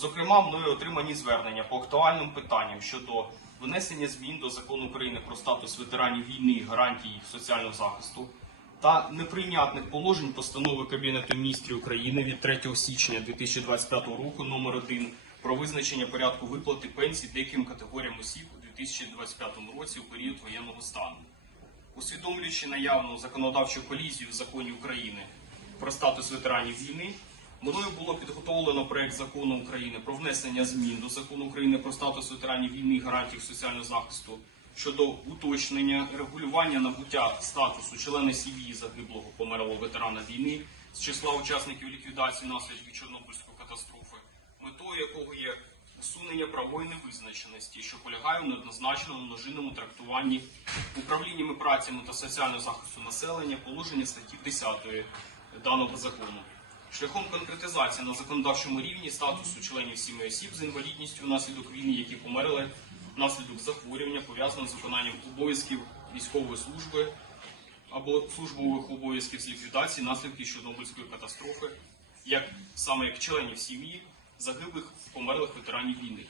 Зокрема, мною отримані звернення по актуальним питанням щодо внесення змін до закону України про статус ветеранів війни і гарантій їх соціального захисту та неприйнятних положень постанови Кабінету міністрів України від 3 січня 2025 року номер 1 про визначення порядку виплати пенсій деяким категоріям осіб у 2025 році у період воєнного стану. Усвідомлюючи наявну законодавчу колізію в законі України про статус ветеранів війни, мною було підготовлено проект закону України про внесення змін до закону України про статус ветеранів війни і гарантій соціального захисту щодо уточнення регулювання набуття статусу члени сім'ї загиблого померлого ветерана війни з числа учасників ліквідації наслідків Чорнобильської катастрофи, метою якого є усунення правової невизначеності, що полягає в неоднозначному множинному трактуванні управліннями працями та соціального захисту населення положення статті 10 даного закону. Шляхом конкретизації на законодавчому рівні статусу членів сім'ї осіб з інвалідністю внаслідок війни, які померли внаслідок захворювання, пов'язаного з виконанням обов'язків військової служби або службових обов'язків з ліквідації наслідків Чорнобильської катастрофи, як саме як членів сім'ї загиблих померлих ветеранів війни.